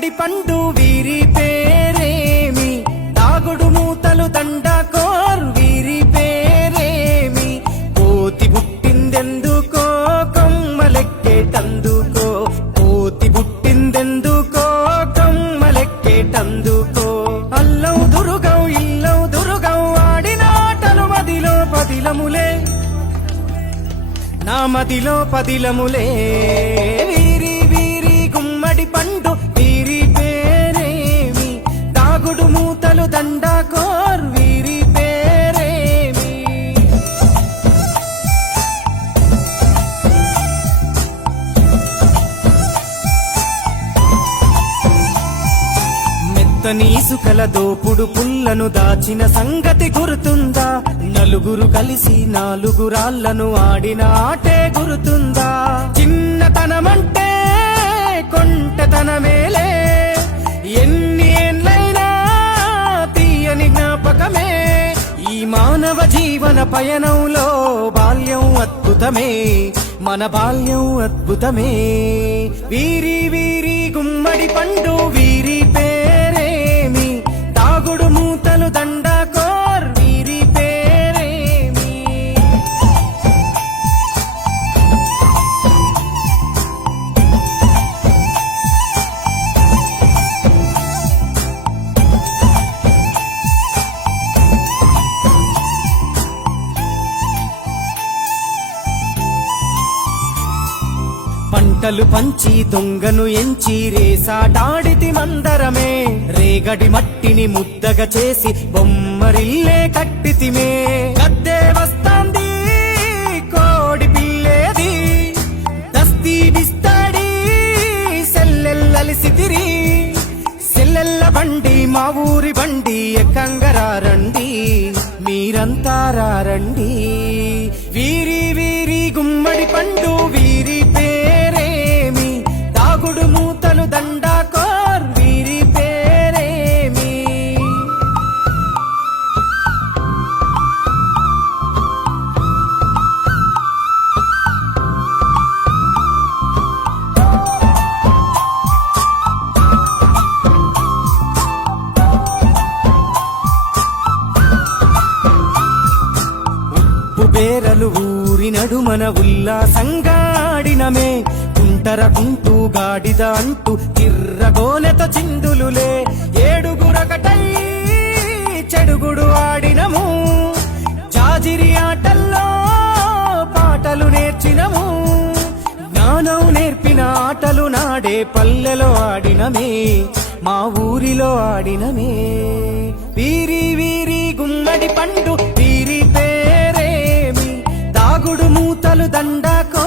గుమ్మడి పండు వీరి పేరేమి, దాగుడు మూతలు దండాకోర్ వీరి పేరేమి, కోతి పుట్టిందెందుకో కొమ్మలెక్కేటందుకో, కోతి పుట్టిందెందుకో కొమ్మలెక్కేటందుకో, అల్లవు దురుగవు ఇల్లవు దురుగవు ఆడిన ఆటలు మదిలో పదిలములే, నా మదిలో పదిలములే, వీరి వీరి గుమ్మడి పండు వీరి పేరేమి, దాగుడు మూతలు దండాకోర్ వీరి పేరేమి. మెత్తని ఇసుకల దోపుడు పుల్లను దాచిన సంగతి గుర్తుందా, నలుగురు కలిసి నాలుగురాళ్లను ఆడిన ఆటే గుర్తుందా, చిన్నతనమంటే కొంటెతనమేలే, ఎన్ని ఏండ్లైనా తీయని జ్ఞాపకమే, ఈ మానవ జీవన పయనంలో బాల్యం అద్భుతమే, మన బాల్యం అద్భుతమే, వీరి వీరి గుమ్మడి పండు వీరి పేరేమి, దాగుడు మూతలు దండాకోర్ వీరి పేరేమి. పంటలు పంచి దొంగను ఎంచి రేసాటాడితి మందరమే, రేగడి మట్టిని ముద్దగా చేసి బొమ్మరిల్లే కట్టితిమే, గద్దే వస్తాంది కోడి పిల్లేది, దస్తీ బిస్తాడి సెల్లెల్లలిసితిరి, సెల్లెల్ల బండి మా ఊరి బండి ఎక్కంగరారండి, మీరంతా రారండి, వీరి వీరి గుమ్మడి పండు వీరి పేరేమి, దాగుడు మూతలు దండాకోర్ వీరి పేరేమి. ఉప్పు బేరలు ఊరి నడుమన ఉల్లాసంగాడినమే, కుంటర కుంటూ గాడిద అంటూ కిర్రగోనెత చిందులులే, ఏడుగురకటై చెడుగుడు ఆడినము, జాజిరి ఆటల్లో పాటలు నేర్చినము, జ్ఞానం నేర్పిన ఆటలు నాడే పల్లెలో ఆడినమే, మా ఊరిలో ఆడినమే, వీరి వీరి గుమ్మడి పండు వీరి పేరేమి, దాగుడు మూతలు దండాకో